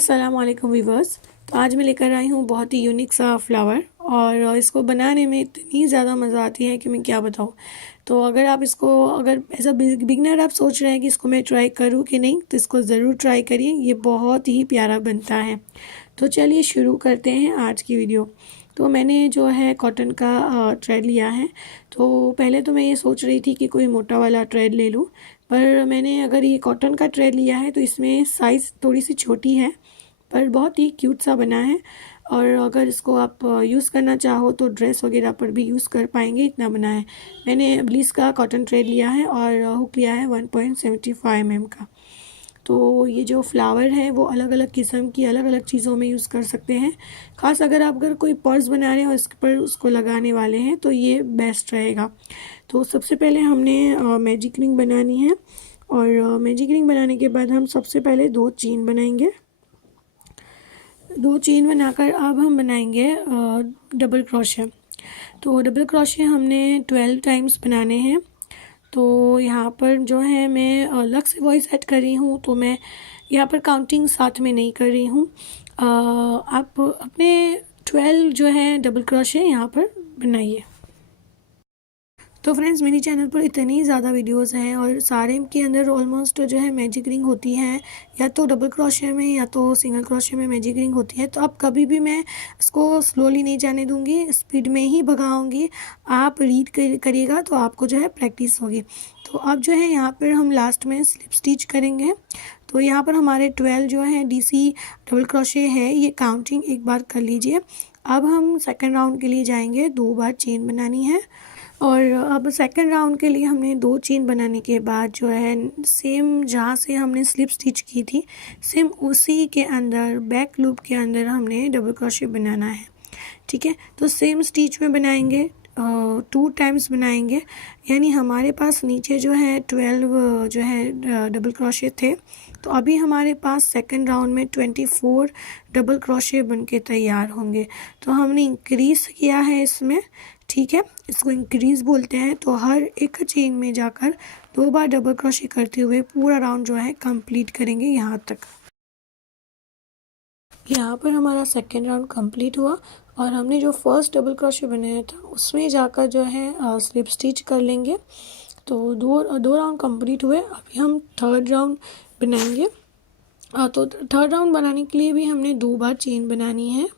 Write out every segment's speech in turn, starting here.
अस्सलाम वालेकुम वीवर्स। तो आज मैं लेकर आई हूँ बहुत ही यूनिक सा फ्लावर और इसको बनाने में इतनी ज़्यादा मज़ा आती है कि मैं क्या बताऊँ। तो अगर एज अ बिगनर आप सोच रहे हैं कि इसको मैं ट्राई करूँ कि नहीं, तो इसको ज़रूर ट्राई करिए, ये बहुत ही प्यारा बनता है। तो चलिए शुरू करते हैं आज की वीडियो। तो मैंने जो है कॉटन का थ्रेड लिया है। तो पहले तो मैं ये सोच रही थी कि कोई मोटा वाला थ्रेड ले लूँ, पर मैंने अगर ये कॉटन का थ्रेड लिया है तो इसमें साइज़ थोड़ी सी छोटी है, पर बहुत ही क्यूट सा बना है। और अगर इसको आप यूज़ करना चाहो तो ड्रेस वगैरह पर भी यूज़ कर पाएंगे, इतना बना है। मैंने ब्लीस का कॉटन थ्रेड लिया है और हुक लिया है 1.75 mm का। तो ये जो फ्लावर है वो अलग अलग किस्म की अलग अलग चीज़ों में यूज़ कर सकते हैं। ख़ास अगर कोई पर्स बना रहे हैं और इस पर उसको लगाने वाले हैं तो ये बेस्ट रहेगा। तो सबसे पहले हमने मैजिक रिंग बनानी है और मैजिक रिंग बनाने के बाद हम सबसे पहले 2 चेन बनाएंगे। 2 चेन बनाकर अब हम बनाएंगे डबल क्रोशे। तो डबल क्रोशे हमने 12 टाइम्स बनाने हैं। तो यहाँ पर जो है मैं अलग से वॉइस ऐड कर रही हूँ, तो मैं यहाँ पर काउंटिंग साथ में नहीं कर रही हूँ। आप अपने 12 जो है डबल क्रोशे यहाँ पर बनाइए। तो फ्रेंड्स, मेरी चैनल पर इतनी ज़्यादा वीडियोस हैं और सारे के अंदर ऑलमोस्ट जो है मैजिक रिंग होती है, या तो डबल क्रोशे में या तो सिंगल क्रोशे में मैजिक रिंग होती है। तो अब कभी भी मैं इसको स्लोली नहीं जाने दूंगी, स्पीड में ही भगाऊंगी। आप रीड करिएगा तो आपको जो है प्रैक्टिस होगी। तो अब जो है यहाँ पर हम लास्ट में स्लिप स्टिच करेंगे। तो यहाँ पर हमारे 12 जो है DC डबल क्रोशे है, ये काउंटिंग एक बार कर लीजिए। अब हम सेकेंड राउंड के लिए जाएंगे। 2 बार चेन बनानी है और अब सेकंड राउंड के लिए हमने 2 चेन बनाने के बाद जो है सेम जहाँ से हमने स्लिप स्टिच की थी, सेम उसी के अंदर बैक लूप के अंदर हमने डबल क्रोशे बनाना है। ठीक है, तो सेम स्टिच में बनाएंगे, 2 टाइम्स बनाएंगे। यानी हमारे पास नीचे जो है 12 जो है डबल क्रोशे थे, तो अभी हमारे पास सेकंड राउंड में 24 डबल क्रोशे बन के तैयार होंगे। तो हमने इंक्रीज़ किया है इसमें, ठीक है, इसको इंक्रीज़ बोलते हैं। तो हर एक चेन में जाकर 2 बार डबल क्रोशे करते हुए पूरा राउंड जो है कंप्लीट करेंगे यहाँ तक। यहाँ पर हमारा सेकेंड राउंड कंप्लीट हुआ और हमने जो फर्स्ट डबल क्रोशे बनाया था उसमें जाकर जो है स्लिप स्टिच कर लेंगे। तो दो राउंड कंप्लीट हुए। अभी हम थर्ड राउंड बनाएंगे। तो थर्ड राउंड बनाने के लिए भी हमने 2 बार चेन बनानी है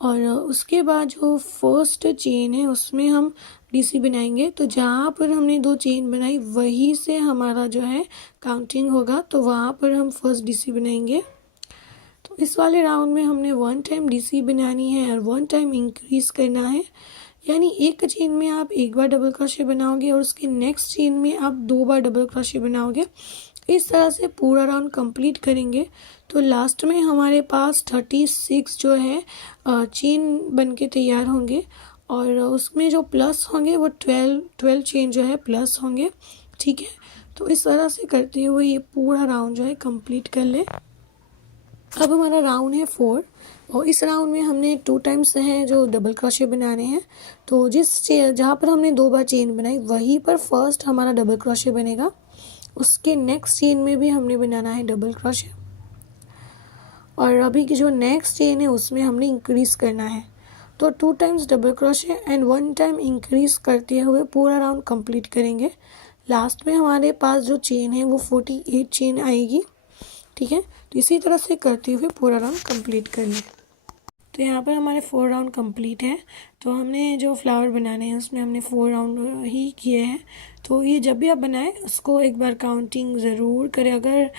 और उसके बाद जो फर्स्ट चेन है उसमें हम DC बनाएंगे। तो जहाँ पर हमने 2 चेन बनाई वहीं से हमारा जो है काउंटिंग होगा, तो वहाँ पर हम फर्स्ट DC बनाएंगे। तो इस वाले राउंड में हमने 1 टाइम DC बनानी है और 1 टाइम इंक्रीज़ करना है। यानी एक चेन में आप 1 बार डबल क्रोशे बनाओगे और उसके नेक्स्ट चेन में आप 2 बार डबल क्रोशे बनाओगे। इस तरह से पूरा राउंड कंप्लीट करेंगे। तो लास्ट में हमारे पास 36 जो है चेन बन के तैयार होंगे और उसमें जो प्लस होंगे वो 12 चेन जो है प्लस होंगे। ठीक है, तो इस तरह से करते हुए ये पूरा राउंड जो है कंप्लीट कर ले। अब हमारा राउंड है 4 और इस राउंड में हमने 2 टाइम्स हैं जो डबल क्रोशे बनाने हैं। तो जहाँ पर हमने 2 बार चेन बनाई वहीं पर फर्स्ट हमारा डबल क्रोशे बनेगा। उसके नेक्स्ट चेन में भी हमने बनाना है डबल क्रोशे और अभी की जो नेक्स्ट चेन है उसमें हमने इंक्रीज़ करना है। तो 2 times double crochet and 1 time increase करते हुए पूरा राउंड कंप्लीट करेंगे। लास्ट में हमारे पास जो चेन है वो 48 चेन आएगी। ठीक है, तो इसी तरह से करते हुए पूरा राउंड कंप्लीट कर लें। तो यहाँ पर हमारे 4 राउंड कंप्लीट है। तो हमने जो फ्लावर बनाने हैं उसमें हमने 4 राउंड ही किए हैं। तो ये जब भी आप बनाएं उसको एक बार काउंटिंग ज़रूर करें। अगर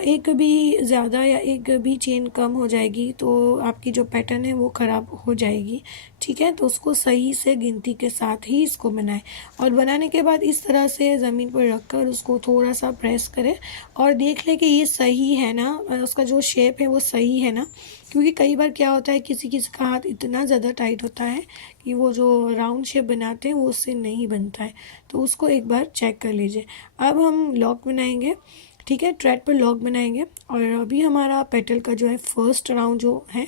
एक भी ज़्यादा या एक भी चेन कम हो जाएगी तो आपकी जो पैटर्न है वो ख़राब हो जाएगी। ठीक है, तो उसको सही से गिनती के साथ ही इसको बनाएं और बनाने के बाद इस तरह से ज़मीन पर रख कर उसको थोड़ा सा प्रेस करें और देख लें कि ये सही है ना, उसका जो शेप है वो सही है ना। क्योंकि कई बार क्या होता है, किसी किसी का हाथ इतना ज़्यादा टाइट होता है कि वो जो राउंड शेप बनाते हैं वो उससे नहीं बनता है। तो उसको एक बार चेक कर लीजिए। अब हम लॉक बनाएंगे। ठीक है, थ्रेड पर लॉक बनाएंगे और अभी हमारा पेटल का जो है फर्स्ट राउंड जो है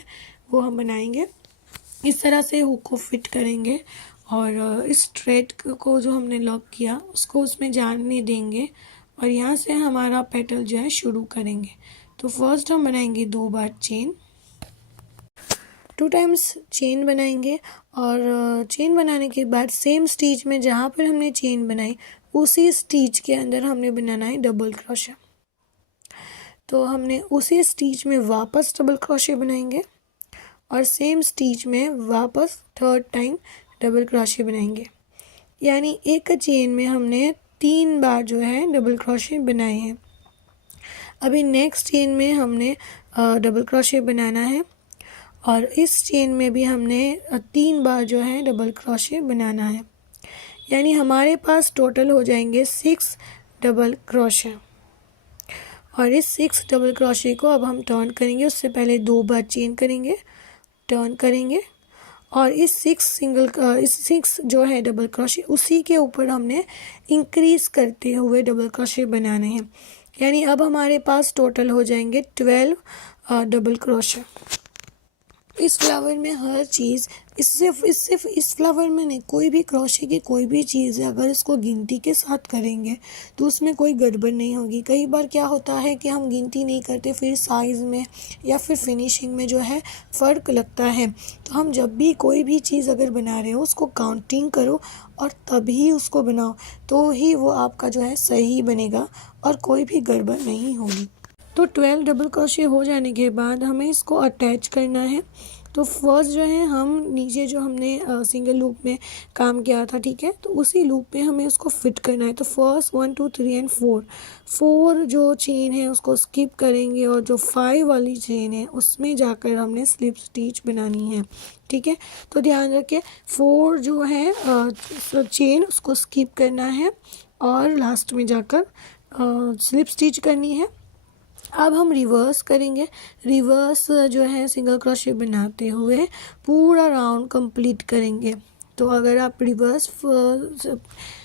वो हम बनाएंगे। इस तरह से हुक को फिट करेंगे और इस थ्रेड को जो हमने लॉक किया उसको उसमें जाने देंगे और यहाँ से हमारा पेटल जो है शुरू करेंगे। तो फर्स्ट हम बनाएंगे 2 बार चेन, 2 टाइम्स चेन बनाएंगे और चेन बनाने के बाद सेम स्टिच में जहाँ पर हमने चेन बनाई उसी स्टिच के अंदर हमने बनाना है डबल क्रोशे। तो हमने उसी स्टिच में वापस डबल क्रोशे बनाएंगे और सेम स्टिच में वापस थर्ड टाइम डबल क्रोशे बनाएंगे। यानी एक चेन में हमने 3 बार जो है डबल क्रोशे बनाए हैं। अभी नेक्स्ट चेन में हमने डबल क्रोशे बनाना है और इस चेन में भी हमने 3 बार जो है डबल क्रोशे बनाना है। यानी हमारे पास टोटल हो जाएंगे 6 डबल क्रोशे। और इस 6 डबल क्रोशे को अब हम टर्न करेंगे। उससे पहले 2 बार चेन करेंगे, टर्न करेंगे और इस 6 जो है डबल क्रोशे उसी के ऊपर हमने इंक्रीज़ करते हुए डबल क्रोशे बनाने हैं। यानी अब हमारे पास टोटल हो जाएंगे 12 डबल क्रोशे। इस फ्लावर में हर चीज़ सिर्फ इस फ्लावर में नहीं, कोई भी क्रोशे की कोई भी चीज़ है अगर इसको गिनती के साथ करेंगे तो उसमें कोई गड़बड़ नहीं होगी। कई बार क्या होता है कि हम गिनती नहीं करते, फिर साइज़ में या फिर फिनिशिंग में जो है फ़र्क लगता है। तो हम जब भी कोई भी चीज़ अगर बना रहे हो उसको काउंटिंग करो और तभी उसको बनाओ, तो ही वो आपका जो है सही बनेगा और कोई भी गड़बड़ नहीं होगी। तो 12 डबल क्रोशे हो जाने के बाद हमें इसको अटैच करना है। तो फर्स्ट जो है हम नीचे जो हमने सिंगल लूप में काम किया था, ठीक है, तो उसी लूप में हमें उसको फिट करना है। तो फर्स्ट 1 2 3 एंड 4 जो चेन है उसको स्किप करेंगे और जो 5 वाली चेन है उसमें जाकर हमने स्लिप स्टिच बनानी है, ठीक है। तो ध्यान रखें 4 जो है चेन उसको स्किप करना है और लास्ट में जाकर स्लिप स्टिच करनी है। अब हम रिवर्स करेंगे। रिवर्स जो है सिंगल क्रोशे बनाते हुए पूरा राउंड कंप्लीट करेंगे। तो अगर आप reverse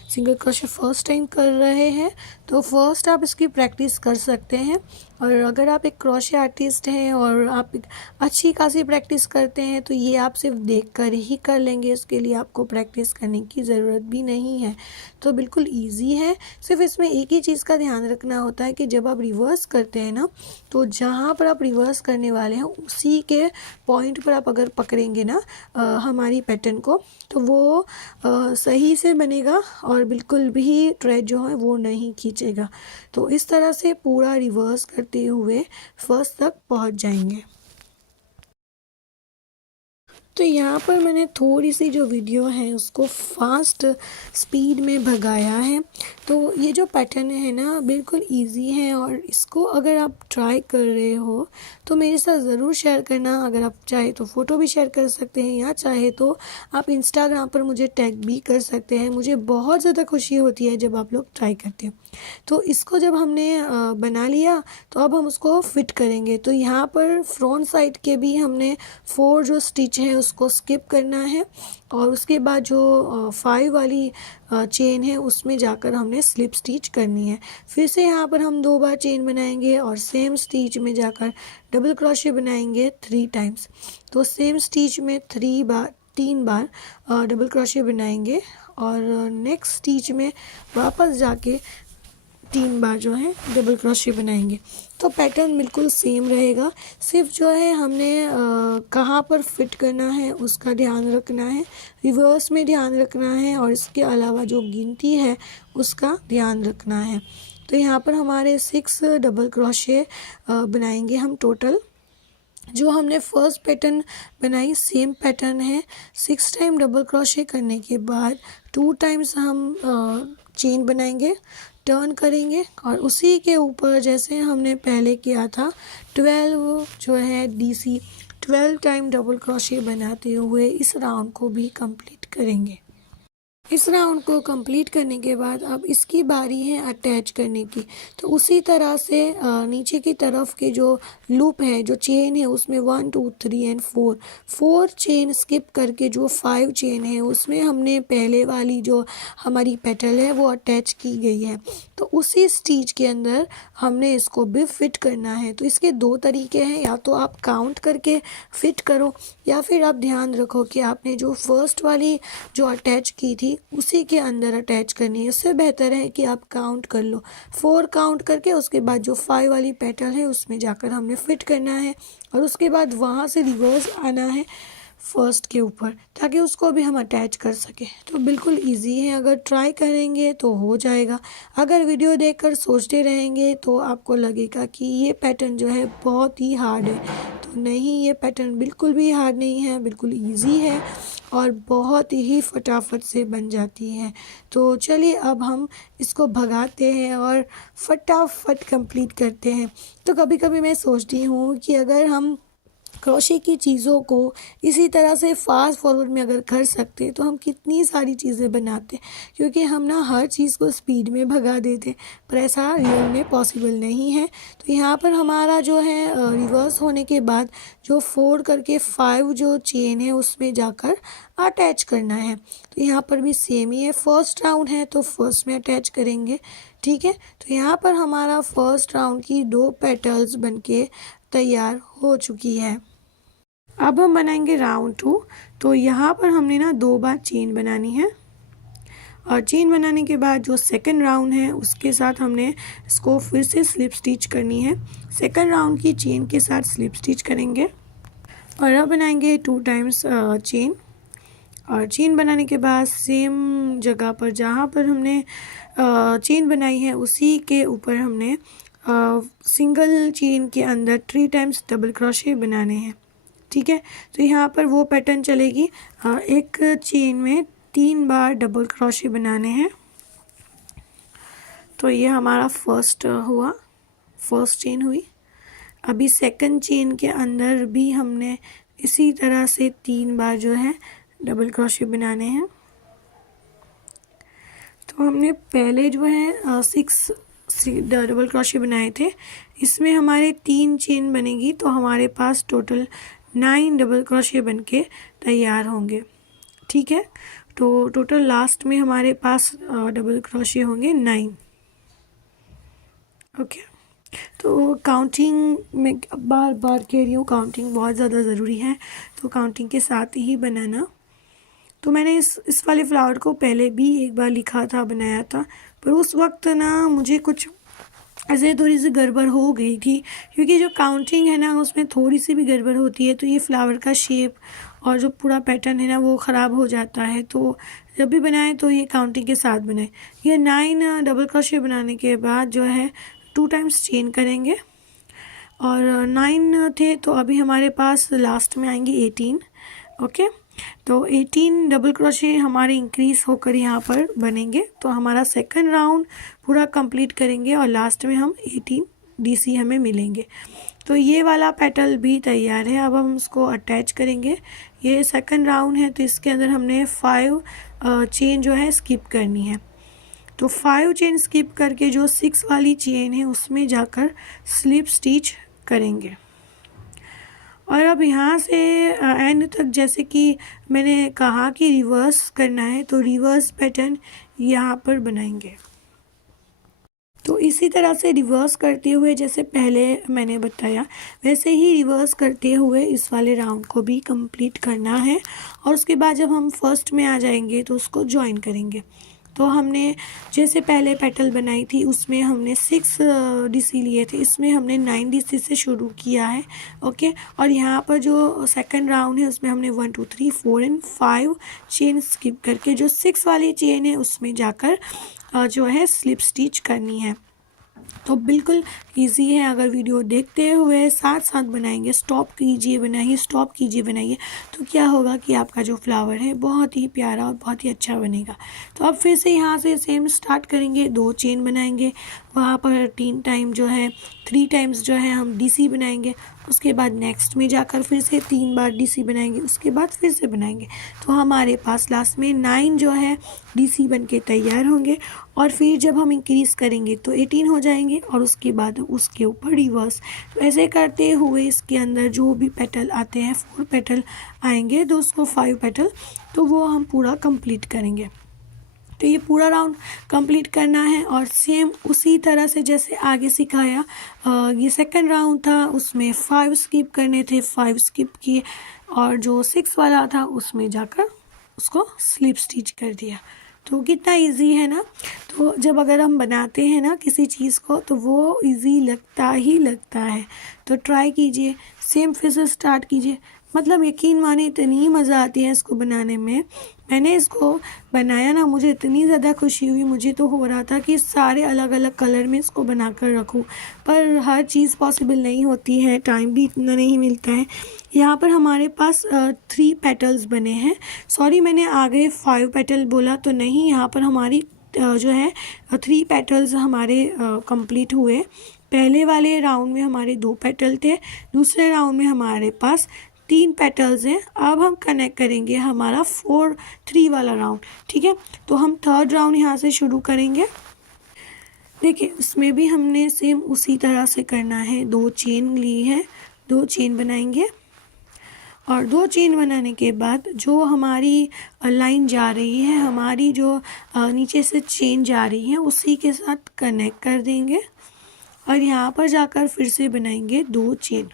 single crochet first time कर रहे हैं तो फर्स्ट आप इसकी प्रैक्टिस कर सकते हैं। और अगर आप एक क्रोशे आर्टिस्ट हैं और आप एक अच्छी खासी प्रैक्टिस करते हैं तो ये आप सिर्फ देख कर ही कर लेंगे, इसके लिए आपको प्रैक्टिस करने की ज़रूरत भी नहीं है। तो बिल्कुल इजी है। सिर्फ इसमें एक ही चीज़ का ध्यान रखना होता है कि जब आप रिवर्स करते हैं ना, तो जहाँ पर आप रिवर्स करने वाले हैं उसी के पॉइंट पर आप अगर पकड़ेंगे ना हमारी पैटर्न को, तो वो सही से बनेगा और बिल्कुल भी थ्रेड जो है वो नहीं खींचेगा। तो इस तरह से पूरा रिवर्स करते हुए फर्स्ट तक पहुंच जाएंगे। तो यहाँ पर मैंने थोड़ी सी जो वीडियो है उसको फास्ट स्पीड में भगाया है। तो ये जो पैटर्न है ना बिल्कुल इजी है और इसको अगर आप ट्राई कर रहे हो तो मेरे साथ ज़रूर शेयर करना। अगर आप चाहे तो फ़ोटो भी शेयर कर सकते हैं या चाहे तो आप इंस्टाग्राम पर मुझे टैग भी कर सकते हैं। मुझे बहुत ज़्यादा खुशी होती है जब आप लोग ट्राई करते हो। तो इसको जब हमने बना लिया तो अब हम उसको फिट करेंगे। तो यहाँ पर फ्रंट साइड के भी हमने 4 जो स्टिच है उसको स्किप करना है और उसके बाद जो 5 वाली चेन है उसमें जाकर हमने स्लिप स्टिच करनी है। फिर से यहाँ पर हम 2 बार चेन बनाएंगे और सेम स्टिच में जाकर डबल क्रोशे बनाएंगे 3 टाइम्स। तो सेम स्टिच में 3 बार डबल क्रोशे बनाएंगे और नेक्स्ट स्टिच में वापस जाके 3 बार जो है डबल क्रोशे बनाएंगे। तो पैटर्न बिल्कुल सेम रहेगा, सिर्फ जो है हमने कहाँ पर फिट करना है उसका ध्यान रखना है, रिवर्स में ध्यान रखना है और इसके अलावा जो गिनती है उसका ध्यान रखना है। तो यहाँ पर हमारे 6 डबल क्रोशे बनाएंगे हम टोटल। जो हमने फर्स्ट पैटर्न बनाई सेम पैटर्न है। 6 टाइम डबल क्रोशे करने के बाद 2 टाइम्स हम चेन बनाएंगे, टर्न करेंगे और उसी के ऊपर जैसे हमने पहले किया था 12 जो है DC 12 टाइम डबल क्रोशे बनाते हुए इस राउंड को भी कंप्लीट करेंगे। इस राउंड को कंप्लीट करने के बाद अब इसकी बारी है अटैच करने की। तो उसी तरह से नीचे की तरफ के जो लूप है, जो चेन है, उसमें 1 2 3 एंड 4 चेन स्किप करके जो 5 चेन है उसमें हमने पहले वाली जो हमारी पेटल है वो अटैच की गई है। तो उसी स्टिच के अंदर हमने इसको भी फिट करना है। तो इसके 2 तरीके हैं, या तो आप काउंट करके फिट करो या फिर आप ध्यान रखो कि आपने जो फर्स्ट वाली जो अटैच की थी उसी के अंदर अटैच करनी है। इससे बेहतर है कि आप काउंट कर लो, 4 काउंट करके उसके बाद जो 5 वाली पेटल है उसमें जाकर हमने फिट करना है और उसके बाद वहाँ से रिवर्स आना है फर्स्ट के ऊपर, ताकि उसको भी हम अटैच कर सकें। तो बिल्कुल इजी है, अगर ट्राई करेंगे तो हो जाएगा। अगर वीडियो देखकर सोचते रहेंगे तो आपको लगेगा कि ये पैटर्न जो है बहुत ही हार्ड है, तो नहीं, ये पैटर्न बिल्कुल भी हार्ड नहीं है, बिल्कुल इजी है और बहुत ही फटाफट से बन जाती है। तो चलिए अब हम इसको भगाते हैं और फटाफट कंप्लीट करते हैं। तो कभी कभी मैं सोचती हूँ कि अगर हम क्रोशे की चीज़ों को इसी तरह से फास्ट फॉरवर्ड में अगर कर सकते तो हम कितनी सारी चीज़ें बनाते, क्योंकि हम ना हर चीज़ को स्पीड में भगा देते, पर ऐसा रियल में पॉसिबल नहीं है। तो यहाँ पर हमारा जो है रिवर्स होने के बाद जो 4 करके 5 जो चेन है उसमें जाकर अटैच करना है। तो यहाँ पर भी सेम ही है, फर्स्ट राउंड है तो फर्स्ट में अटैच करेंगे, ठीक है। तो यहाँ पर हमारा फर्स्ट राउंड की 2 पेटल्स बनके तैयार हो चुकी है। अब हम बनाएंगे राउंड 2। तो यहाँ पर हमने ना 2 बार चेन बनानी है और चेन बनाने के बाद जो सेकंड राउंड है उसके साथ हमने इसको फिर से स्लिप स्टिच करनी है। सेकंड राउंड की चेन के साथ स्लिप स्टिच करेंगे और अब बनाएंगे 2 टाइम्स चेन। और चेन बनाने के बाद सेम जगह पर जहाँ पर हमने चेन बनाई है उसी के ऊपर हमने सिंगल चेन के अंदर 3 टाइम्स डबल क्रोशे बनाने हैं, ठीक है। तो यहाँ पर वो पैटर्न चलेगी, एक चेन में 3 बार डबल क्रोशे बनाने हैं। तो ये हमारा फर्स्ट हुआ, फर्स्ट चेन हुई। अभी सेकंड चेन के अंदर भी हमने इसी तरह से 3 बार जो है डबल क्रोशे बनाने हैं। तो हमने पहले जो है 6 डबल क्रोशे बनाए थे, इसमें हमारे 3 चेन बनेगी तो हमारे पास टोटल 9 डबल क्रोशे बनके तैयार होंगे, ठीक है। तो टोटल लास्ट में हमारे पास डबल क्रोशे होंगे 9, ओके। तो काउंटिंग में बार बार कह रही हूँ, काउंटिंग बहुत ज़्यादा ज़रूरी है, तो काउंटिंग के साथ ही बनाना। तो मैंने इस वाले फ्लावर को पहले भी एक बार लिखा था, बनाया था, पर उस वक्त ना मुझे कुछ ऐसे थोड़ी सी गड़बड़ हो गई थी, क्योंकि जो काउंटिंग है ना उसमें थोड़ी सी भी गड़बड़ होती है तो ये फ्लावर का शेप और जो पूरा पैटर्न है ना वो ख़राब हो जाता है। तो जब भी बनाएं तो ये काउंटिंग के साथ बनाएं। ये 9 डबल क्रोशे बनाने के बाद जो है 2 टाइम्स चेन करेंगे और 9 थे तो अभी हमारे पास लास्ट में आएंगे 18, ओके। तो 18 डबल क्रोशे हमारे इंक्रीज होकर यहाँ पर बनेंगे। तो हमारा सेकंड राउंड पूरा कंप्लीट करेंगे और लास्ट में हम 18 डीसी हमें मिलेंगे। तो ये वाला पेटल भी तैयार है, अब हम उसको अटैच करेंगे। ये सेकंड राउंड है तो इसके अंदर हमने 5 चेन जो है स्किप करनी है। तो 5 चेन स्किप करके जो 6 वाली चेन है उसमें जाकर स्लिप स्टिच करेंगे। और अब यहाँ से एंड तक, जैसे कि मैंने कहा कि रिवर्स करना है, तो रिवर्स पैटर्न यहाँ पर बनाएंगे। तो इसी तरह से रिवर्स करते हुए जैसे पहले मैंने बताया वैसे ही रिवर्स करते हुए इस वाले राउंड को भी कंप्लीट करना है। और उसके बाद जब हम फर्स्ट में आ जाएंगे तो उसको ज्वाइन करेंगे। तो हमने जैसे पहले पेटल बनाई थी उसमें हमने 6 डीसी लिए थे, इसमें हमने 9 डीसी से शुरू किया है, ओके। और यहाँ पर जो सेकंड राउंड है उसमें हमने 1 2 3 4 एंड 5 चेन स्किप करके जो 6 वाली चेन है उसमें जाकर जो है स्लिप स्टिच करनी है। तो बिल्कुल इजी है, अगर वीडियो देखते हुए साथ साथ बनाएंगे, स्टॉप कीजिए बनाइए, स्टॉप कीजिए बनाइए, तो क्या होगा कि आपका जो फ्लावर है बहुत ही प्यारा और बहुत ही अच्छा बनेगा। तो अब फिर से यहाँ से सेम स्टार्ट करेंगे, 2 चेन बनाएंगे, वहाँ पर 3 टाइम जो है 3 टाइम्स जो है हम डीसी बनाएंगे। उसके बाद नेक्स्ट में जाकर फिर से 3 बार डीसी बनाएंगे, उसके बाद फिर से बनाएंगे। तो हमारे पास लास्ट में 9 जो है डीसी बन के तैयार होंगे। और फिर जब हम इंक्रीज़ करेंगे तो 18 हो जाएंगे और उसके बाद उसके ऊपर रिवर्स। तो ऐसे करते हुए इसके अंदर जो भी पेटल आते हैं 4 पेटल आएंगे तो उसको 5 पेटल, तो वो हम पूरा कंप्लीट करेंगे। तो ये पूरा राउंड कंप्लीट करना है और सेम उसी तरह से जैसे आगे सिखाया। ये सेकंड राउंड था उसमें 5 स्किप करने थे, 5 स्किप किए और जो 6 वाला था उसमें जाकर उसको स्लिप स्टिच कर दिया। तो कितना इजी है ना। तो जब अगर हम बनाते हैं ना किसी चीज़ को तो वो इजी लगता ही लगता है। तो ट्राई कीजिए, सेम फिर से स्टार्ट कीजिए, मतलब यकीन माने इतनी मज़ा आती है इसको बनाने में। मैंने इसको बनाया ना, मुझे इतनी ज़्यादा खुशी हुई, मुझे तो हो रहा था कि सारे अलग अलग कलर में इसको बना कर रखूँ, पर हर चीज़ पॉसिबल नहीं होती है, टाइम भी इतना नहीं मिलता है। यहाँ पर हमारे पास 3 पेटल्स बने हैं। सॉरी, मैंने आगे 5 पेटल बोला तो नहीं, यहाँ पर हमारी जो है 3 पेटल्स हमारे कंप्लीट हुए। पहले वाले राउंड में हमारे 2 पेटल थे, दूसरे राउंड में हमारे पास 3 पेटल्स हैं। अब हम कनेक्ट करेंगे हमारा 4-3 वाला राउंड, ठीक है। तो हम थर्ड राउंड यहाँ से शुरू करेंगे। देखिए उसमें भी हमने सेम उसी तरह से करना है। 2 चेन ली है, 2 चेन बनाएंगे और 2 चेन बनाने के बाद जो हमारी लाइन जा रही है, हमारी जो नीचे से चेन जा रही है उसी के साथ कनेक्ट कर देंगे और यहाँ पर जाकर फिर से बनाएंगे 2 चेन।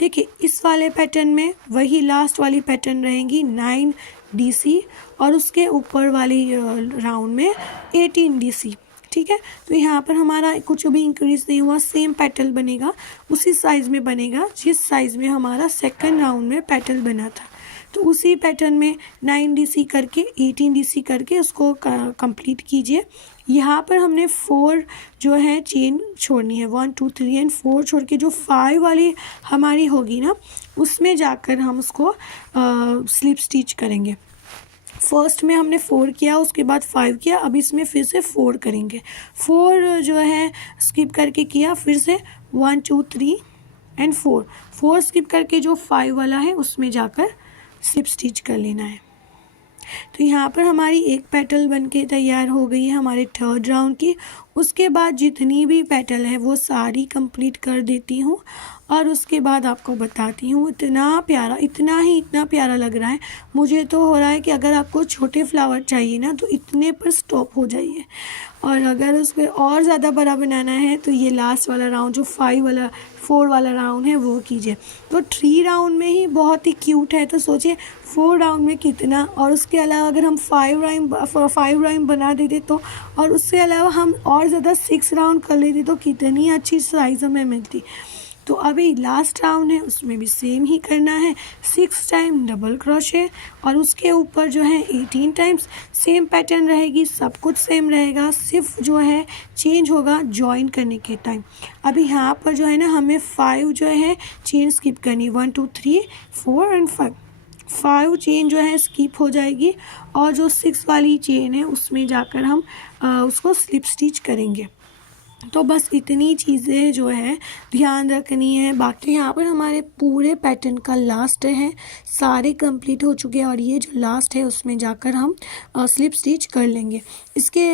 देखिए इस वाले पैटर्न में वही लास्ट वाली पैटर्न रहेंगी 9 DC और उसके ऊपर वाली राउंड में 18 DC, ठीक है। तो यहाँ पर हमारा कुछ भी इंक्रीज नहीं हुआ, सेम पैटर्न बनेगा, उसी साइज़ में बनेगा जिस साइज़ में हमारा सेकंड राउंड में पैटर्न बना था। तो उसी पैटर्न में 9 DC करके 18 DC करके उसको कंप्लीट कीजिए। यहाँ पर हमने 4 जो है चेन छोड़नी है, 1 2 3 एंड 4 छोड़ के जो 5 वाली हमारी होगी ना उसमें जाकर हम उसको स्लिप स्टिच करेंगे। फर्स्ट में हमने 4 किया, उसके बाद 5 किया, अब इसमें फिर से 4 करेंगे। 4 जो है स्किप करके किया, फिर से 1 2 3 एंड 4 स्किप करके जो 5 वाला है उसमें जाकर स्लिप स्टिच कर लेना है। तो यहाँ पर हमारी एक पेटल बनके तैयार हो गई है हमारे थर्ड राउंड की। उसके बाद जितनी भी पेटल है वो सारी कंप्लीट कर देती हूँ और उसके बाद आपको बताती हूँ। इतना प्यारा लग रहा है, मुझे तो हो रहा है कि अगर आपको छोटे फ्लावर चाहिए ना तो इतने पर स्टॉप हो जाइए, और अगर उस पर और ज़्यादा बड़ा बनाना है तो ये लास्ट वाला राउंड जो 4 वाला राउंड है वो कीजिए। तो 3 राउंड में ही बहुत ही क्यूट है, तो सोचिए 4 राउंड में कितना। और उसके अलावा अगर हम 5 राउंड बना देते तो, और उसके अलावा हम और ज़्यादा 6 राउंड कर लेते तो कितनी अच्छी साइज़ हमें मिलती। तो अभी लास्ट राउंड है उसमें भी सेम ही करना है, 6 टाइम डबल क्रोशे और उसके ऊपर जो है 18 टाइम्स। सेम पैटर्न रहेगी, सब कुछ सेम रहेगा, सिर्फ जो है चेंज होगा जॉइन करने के टाइम। अभी यहाँ पर जो है ना हमें 5 जो है चेन स्किप करनी, 1 2 3 4 एंड 5 चेन जो है स्किप हो जाएगी और जो 6 वाली चेन है उसमें जाकर हम उसको स्लिप स्टिच करेंगे। तो बस इतनी चीज़ें जो है ध्यान रखनी है। बाकी यहाँ पर हमारे पूरे पैटर्न का लास्ट है, सारे कंप्लीट हो चुके हैं और ये जो लास्ट है उसमें जाकर हम स्लिप स्टिच कर लेंगे। इसके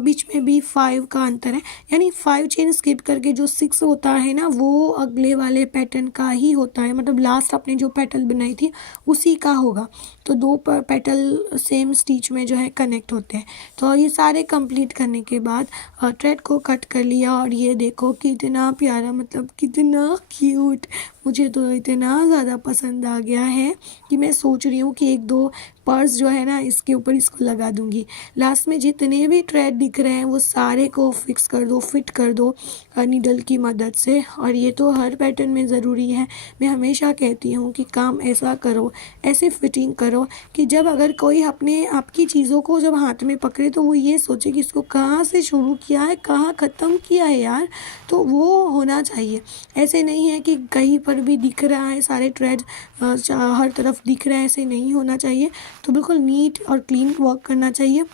बीच में भी 5 का अंतर है, यानी 5 चेन स्किप करके जो 6 होता है ना वो अगले वाले पैटर्न का ही होता है, मतलब लास्ट आपने जो पैटर्न बनाई थी उसी का होगा। तो 2 पेटल सेम स्टिच में जो है कनेक्ट होते हैं। तो ये सारे कंप्लीट करने के बाद थ्रेड को कट कर लिया और ये देखो कितना प्यारा, मतलब कितना क्यूट, मुझे तो इतना ज़्यादा पसंद आ गया है कि मैं सोच रही हूँ कि 1-2 पर्स जो है ना इसके ऊपर इसको लगा दूँगी। लास्ट में जितने भी थ्रेड दिख रहे हैं वो सारे को फिक्स कर दो, फिट कर दो नीडल की मदद से। और ये तो हर पैटर्न में ज़रूरी है, मैं हमेशा कहती हूँ कि काम ऐसा करो, ऐसे फिटिंग करो कि जब अगर कोई आपकी चीज़ों को जब हाथ में पकड़े तो वो ये सोचे कि इसको कहाँ से शुरू किया है, कहाँ ख़त्म किया है यार। तो वो होना चाहिए, ऐसे नहीं है कि कहीं पर भी दिख रहा है सारे थ्रेड हर तरफ दिख रहा है, ऐसे नहीं होना चाहिए। तो बिल्कुल नीट और क्लीन वर्क करना चाहिए।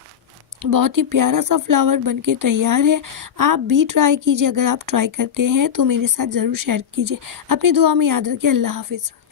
बहुत ही प्यारा सा फ्लावर बनके तैयार है, आप भी ट्राई कीजिए। अगर आप ट्राई करते हैं तो मेरे साथ ज़रूर शेयर कीजिए। अपनी दुआ में याद रखिए। अल्लाह हाफिज़।